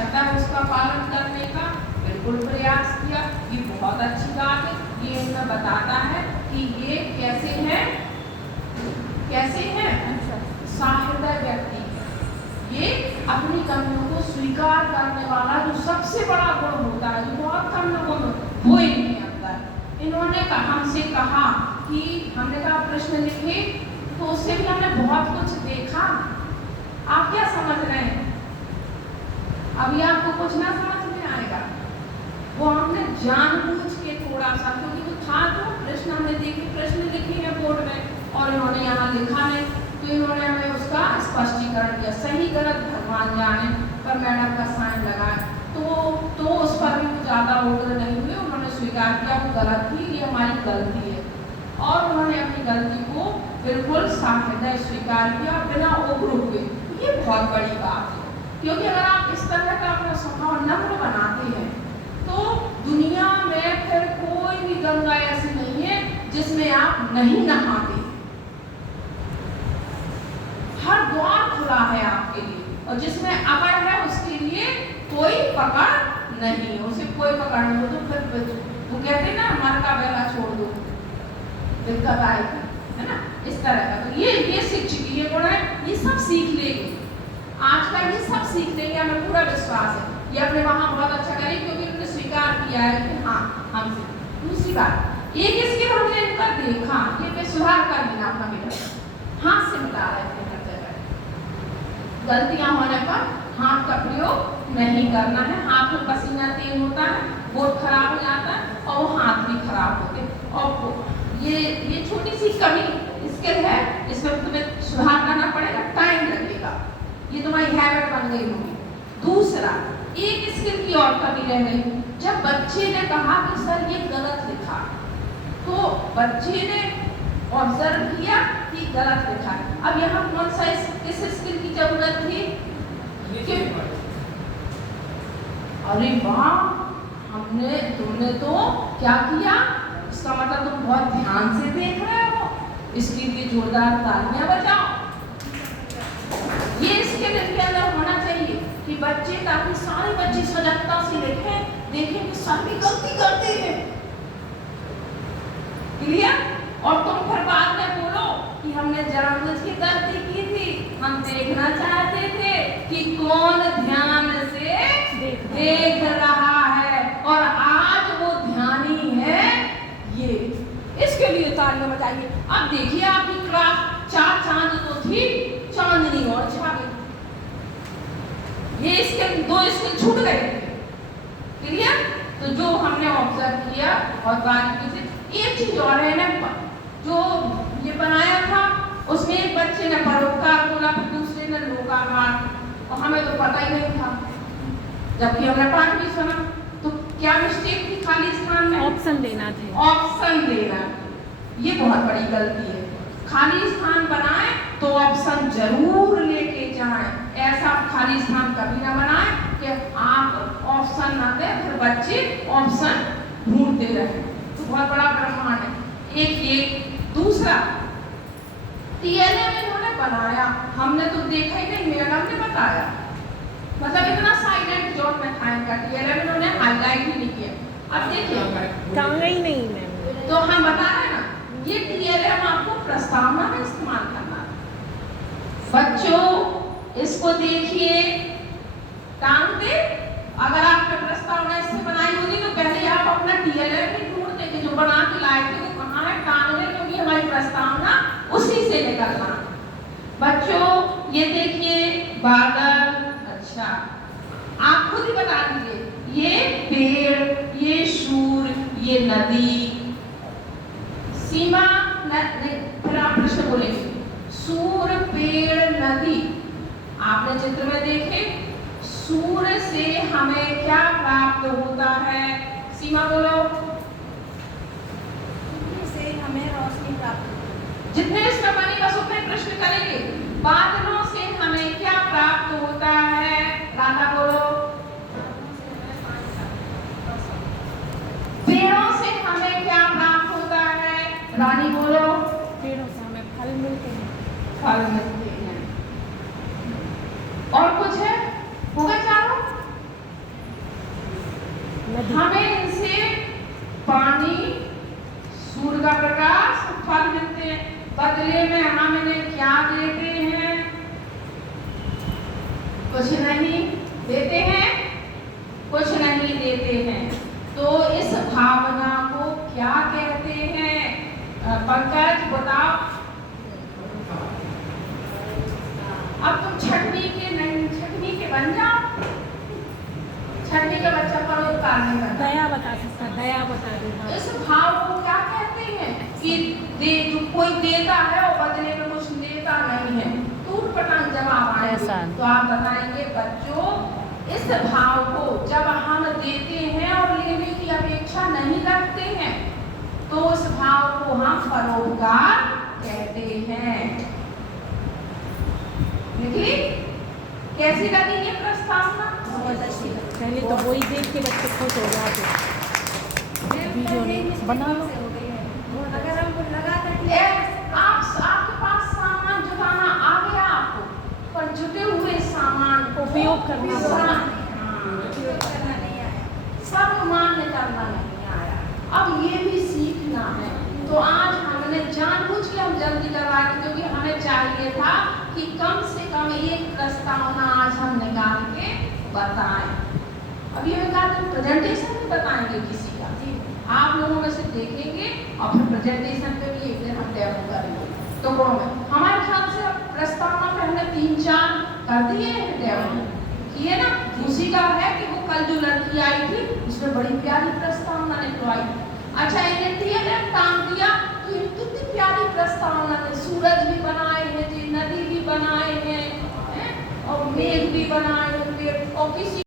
छतः उसका पालन करने का बिल्कुल प्रयास किया। ये बहुत अच्छी बात है। ये इनमें बताता है कि ये कैसे हैं, कैसे हैं सहृदय व्यक्ति है। ये अपनी कमियों को स्वीकार करने वाला जो सबसे बड़ा गुण होता है, जो बहुत कम लोगों में, वो इनके अंदर। इन्होंने हमसे कहा कि हमने कहा प्रश्न लिखे, तो उससे भी हमने बहुत कुछ देखा। आप क्या समझ रहे हैं? अभी आपको कुछ ना समझ में आएगा। वो हमने जानबूझ के थोड़ा सा, क्योंकि वो था तो प्रश्न हमने देखे, प्रश्न लिखे हैं बोर्ड में और इन्होंने यहाँ लिखा है, तो इन्होंने हमें उसका स्पष्टीकरण किया। सही गलत भगवान जाने, पर मैडम का साइन लगाए तो उस पर भी ज़्यादा उग्र नहीं हुए। उन्होंने स्वीकार किया वो गलत थी, ये हमारी गलती है, और उन्होंने अपनी गलती को बिल्कुल सहृदय स्वीकार किया बिना उग्र हुए। ये बहुत बड़ी बात है, क्योंकि अगर आप इस तरह का अपना स्वभाव नम्र बनाते हैं तो दुनिया में फिर कोई भी गंगा ऐसी नहीं है जिसमें आप नहीं नहाते। हर द्वार खुला है आपके लिए, और जिसमें अकड़ है उसके लिए कोई पकड़ नहीं, उसे कोई पकड़ नहीं हो तो फिर वो कहते ना मर का बेला छोड़ दो, दिक्कत आएगी, है ना, इस तरह का। तो ये शिक्षक ये गुण है, ये सब सीख लेंगे आज का, ये सब सीख लेंगे, हमें पूरा विश्वास है। ये अपने वहाँ बहुत अच्छा करेंगे, क्योंकि उन्होंने स्वीकार किया है कि हाँ हमसे। दूसरी बात, एक स्किल हमने इनका देखा, ये पे सुधार कर देना अपना बेटा, हाथ से मिला रहे थे हर जगह। गलतियां होने पर हाथ का प्रयोग नहीं करना है। हाथ में पसीना तेज होता है, बोर्ड खराब हो जाता है और वो हाथ भी खराब होते हैं। और ये छोटी सी कमी स्किल है, इसमें तुम्हें सुधार करना पड़ेगा, टाइम लगेगा, ये तुम्हारी हैबिट बन गई होगी। दूसरा, एक स्किल की और कमी रह गई। जब बच्चे ने कहा कि सर ये गलत लिखा, तो बच्चे ने ऑब्जर्व किया कि गलत लिखा है। अब यहाँ कौन सा किस स्किल की जरूरत थी? अरे वाह, तुमने तो क्या किया, इसका मतलब तुम बहुत ध्यान से देख रहे हो। इसके लिए जोरदार तालियां बजाओ। ये स्किल इनके अंदर होना चाहिए कि बच्चे, ताकि सारे बच्चे सजगता से देखें कि सर भी गलती करते हैं। क्लियर? और तुम फिर बाद में बोलो कि हमने जानबूझ के गलती की थी, हम देखना चाहते थे कि कौन ध्यान से देख रहा है, और आज वो ध्यानी है। ये इसके लिए तालियां बजाइए। अब देखिए आपकी क्लास 4 चांद तो थी, चांदनी और छा गई। ये इसके 2 स्किल छूट गए। क्लियर? तो जो हमने ऑब्जर्व किया और बारीकी से, एक चीज और है ना, जो ये बनाया था उसमें एक बच्चे ने परोपकार बोला, फिर दूसरे ने लोकाकार, और हमें तो पता ही नहीं था, जबकि हमने पाठ भी सुना। तो क्या मिस्टेक थी? खाली स्थान में ऑप्शन देना थे, ऑप्शन देना, ये बहुत बड़ी गलती है। खाली स्थान बनाए तो ऑप्शन जरूर लेके जाएं। ऐसा खाली स्थान कभी ना बनाएं कि आप ऑप्शन ना दें, फिर बच्चे ऑप्शन ढूंढते रहे, तो बहुत बड़ा ब्रह्मांड है। एक दूसरा, टीएलएम इन्होंने बनाया, हमने तो देखा ही नहीं, मैडम ने बताया, मतलब इतना साइलेंट जोन में था इनका टीएलएम, इन्होंने हाईलाइट ही नहीं किया। अब देखिए कहूँगा ही नहीं मैम, तो हम बता रहे हैं ना, ये टीएलएम आपको प्रस्तावना में इस्तेमाल करना। बच्चों इसको देखिए, टांग दे, अगर आपने प्रस्तावना इससे बनाई होगी तो पहले आप अपना टीएलएम ही ढूंढते कि जो बना के लाए थे वो कहाँ है, टांग दे, क्योंकि हमारी प्रस्तावना उसी से निकलना। बच्चों ये देखिए बादल, अच्छा आप खुद ही बता दीजिए, ये पेड़, ये सूर्य, ये नदी, सीमा फिर आप प्रश्न बोलेंगे, सूर्य, पेड़, नदी। आपने चित्र में देखे, सूर्य से हमें क्या प्राप्त होता है? सीमा बोलो। से हमें रोशनी प्राप्त होती है। जितने इसमें बनी बस उतने प्रश्न करेंगे। बादलों से हमें क्या प्राप्त होता है? राधा बोलो। पेड़ों से हमें क्या प्राप्त होता है? रानी बोलो। पेड़ों से हमें फल मिलते हैं, फल मिलते हैं। और कुछ है? हो गए चारों? हमें इनसे पानी, सूर्य का प्रकाश, फल मिलते हैं। बदले में हम इन्हें क्या देते हैं? कुछ नहीं देते हैं, कुछ नहीं देते हैं। तो इस भावना को क्या कहते हैं? पंकज बताओ। अब तुम छठवीं के बन जाओ। छठवीं का बच्चा परोपकार नहीं करता। दया बता सकता, दया बता दो। इस भाव को क्या कहते हैं? कि जो कोई देता है और बदले में कुछ लेता नहीं है। टूट पटांग जवाब आएंगे तो आप बताएंगे बच्चों, इस भाव को जब हम देते हैं और लेने की अपेक्षा नहीं रखते हैं तो उस भाव को हम परोपकार कहते हैं। निकली? कैसी लगी ये प्रस्तावना? बहुत अच्छी लगी। पहले तो वही देख के बच्चे खुश हो जाते। वीडियो नहीं बना लो। अगर हम लगातार आपके पास सामान जुटाना आ गया आपको, पर जुटे हुए सामान को उपयोग करना नहीं आया, सब मान्य करना नहीं आया। अब ये भी सीखना है। तो आज हमने जानबूझ के हम जल्दी करवा दी क्योंकि हमें चाहिए था कि कम से कम एक प्रस्तावना आज हम निकाल के बताएं। अब ये मैं कहा प्रेजेंटेशन भी बताएंगे किसी का, आप लोगों में से देखेंगे और फिर प्रेजेंटेशन पे भी एक दिन हम डेमो करेंगे। तो हमारे ख्याल से अब प्रस्तावना पे हमने 3-4 कर दिए हैं डेमो, किए ना। उसी का है कि वो कल जो लड़की आई थी उसमें बड़ी प्यारी प्रस्तावना निकलवाई। अच्छा इन्हें TLM टांग दिया तो ये कितनी प्यारी प्रस्तावना है। सूरज भी बनाए हैं जी, नदी भी बनाए हैं और मेघ भी बनाए हैं और किसी